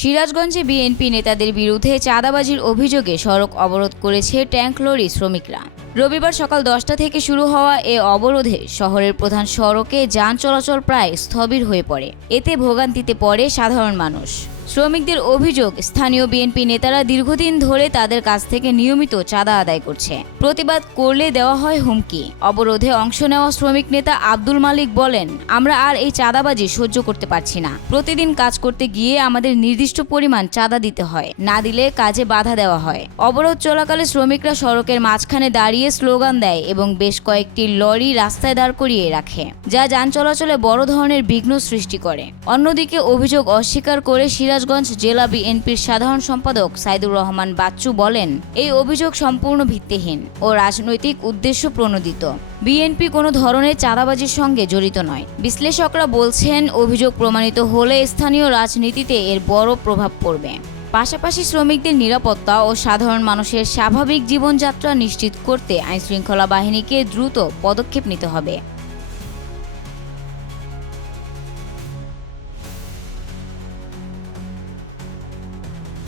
সিরাজগঞ্জে বিএনপি নেতাদের বিরুদ্ধে চাঁদাবাজির অভিযোগে সড়ক অবরোধ করেছে ট্যাঙ্ক লরি শ্রমিকরা। রবিবার সকাল দশটা থেকে শুরু হওয়া এ অবরোধে শহরের প্রধান সড়কে যান চলাচল প্রায় স্থবির হয়ে পড়ে। এতে ভোগান্তিতে পড়ে সাধারণ মানুষ। শ্রমিকদের অভিযোগ, স্থানীয় বিএনপি নেতারা দীর্ঘদিন ধরে তাদের কাছ থেকে নিয়মিত চাঁদা আদায় করছে। প্রতিবাদ করলে দেওয়া হয় হুমকি। অবরোধে অংশ নেওয়া শ্রমিক নেতা আব্দুল মালিক বলেন, আমরা আর এই চাঁদাবাজি সহ্য করতে পারছি না। প্রতিদিন কাজ করতে গিয়ে আমাদের নির্দিষ্ট পরিমাণ চাঁদা দিতে হয়। না দিলে কাজে বাধা দেওয়া হয়। অবরোধ চলাকালে শ্রমিকরা সড়কের মাঝখানে দাঁড়িয়ে স্লোগান দেয় এবং বেশ কয়েকটি লরি রাস্তায় দাঁড় করিয়ে রাখে, যা যান চলাচলে বড় ধরনের বিঘ্ন সৃষ্টি করে। অন্যদিকে অভিযোগ অস্বীকার করে সিরাজগঞ্জ জেলা বিএনপির সাধারণ সম্পাদক সাইদুর রহমান বাচ্চু বলেন, এই অভিযোগ সম্পূর্ণ ভিত্তিহীন ও রাজনৈতিক উদ্দেশ্য প্রণোদিত। বিএনপি কোনো ধরনের চাঁদাবাজির সঙ্গে জড়িত নয়। বিশ্লেষকরা বলছেন, অভিযোগ প্রমাণিত হলে স্থানীয় রাজনীতিতে এর বড় প্রভাব পড়বে। পাশাপাশি শ্রমিকদের নিরাপত্তা ও সাধারণ মানুষের স্বাভাবিক জীবনযাত্রা নিশ্চিত করতে আইনশৃঙ্খলা বাহিনীকে দ্রুত পদক্ষেপ নিতে হবে।